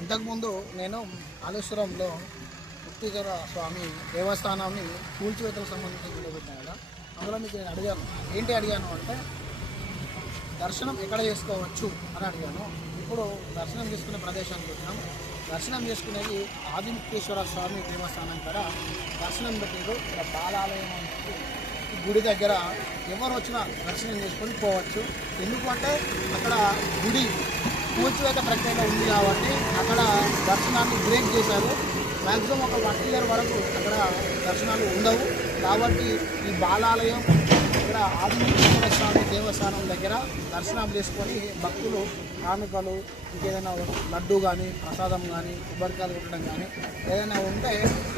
ఇంతకుముందు నేను కాళేశ్వరంలో ముక్తీశ్వర స్వామి దేవస్థానాన్ని కూల్చివేతలకు సంబంధించి వీడియో పెట్టాను కదా. అందులో మీకు నేను అడిగాను అంటే దర్శనం ఎక్కడ చేసుకోవచ్చు అని అడిగాను. ఇప్పుడు దర్శనం చేసుకునే ప్రదేశానికి వచ్చాం. దర్శనం చేసుకునేది ఆదిముక్తేశ్వర స్వామి దేవస్థానం కదా. దర్శనం పెట్టారు ఇక్కడ బాలాలయం అనేది ఈ గుడి దగ్గర ఎవరు వచ్చినా దర్శనం చేసుకొని పోవచ్చు. ఎందుకంటే అక్కడ గుడి కూల్చివేత ప్రక్రియలో ఉంది కాబట్టి అక్కడ దర్శనాన్ని బ్రేక్ చేశారు. మ్యాక్సిమం ఒక 1 year వరకు అక్కడ దర్శనాలు ఉండవు. కాబట్టి ఈ బాలాలయం ఇక్కడ ఆదిముక్తేశ్వర స్వామి దేవస్థానం దగ్గర దర్శనం చేసుకొని భక్తులు కానుకలు ఇంకేదైనా లడ్డు కానీ ప్రసాదం కానీ కొబ్బరికాయలు కొట్టడం కానీ ఏదైనా ఉంటే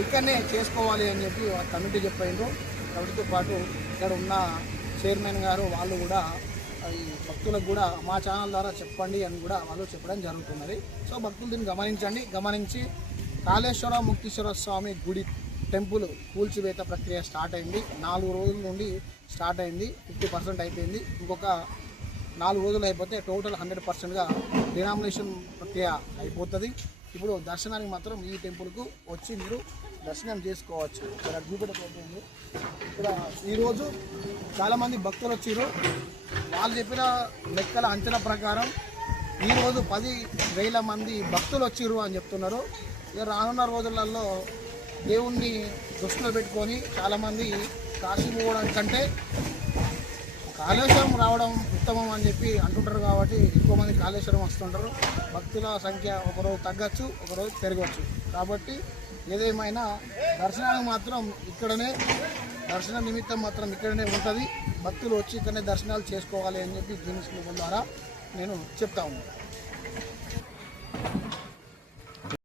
ఇక్కడనే చేసుకోవాలి అని చెప్పి కమిటీ చెప్పారు. కమిటీతో పాటు ఇక్కడ ఉన్న చైర్మన్ గారు వాళ్ళు కూడా ఈ భక్తులకు కూడా మా ఛానల్ ద్వారా చెప్పండి అని కూడా వాళ్ళు చెప్పడం జరుగుతున్నది. సో భక్తులు దీన్ని గమనించి కాళేశ్వర ముక్తీశ్వర స్వామి గుడి టెంపుల్ కూల్చివేత ప్రక్రియ స్టార్ట్ అయింది. 4 రోజుల నుండి స్టార్ట్ అయింది. 50% అయిపోయింది. ఇంకొక 4 రోజులు అయిపోతే టోటల్ 100%గా డినామినేషన్ ప్రక్రియ అయిపోతుంది. ఇప్పుడు దర్శనానికి మాత్రం ఈ టెంపుల్కు వచ్చి మీరు దర్శనం చేసుకోవచ్చు. ఇక్కడ చూపెట్టబోతుంది. ఇక్కడ ఈరోజు చాలామంది భక్తులు వచ్చారు. వాళ్ళు చెప్పిన లెక్కల అంచనా ప్రకారం ఈరోజు 10,000 మంది భక్తులు వచ్చారు అని చెప్తున్నారు. ఇక రానున్న రోజులలో దేవుణ్ణి దృష్టిలో పెట్టుకొని చాలామంది కాశీ పోవడం కంటే కాళేశ్వరం రావడం ఉత్తమం అని చెప్పి అంటుంటారు. కాబట్టి ఎక్కువ మంది కాళేశ్వరం వస్తుంటారు. భక్తుల సంఖ్య ఒకరోజు తగ్గచ్చు, ఒకరోజు పెరగచ్చు. కాబట్టి ఏదేమైనా దర్శనానికి మాత్రం ఇక్కడనే దర్శన నిమిత్తం మాత్రం ఇక్కడనే ఉంటుంది. భక్తులు వచ్చి ఇక్కడనే దర్శనాలు చేసుకోవాలి అని చెప్పి గిన్నిస్ బుక్ ద్వారా నేను చెప్తా ఉన్నాను.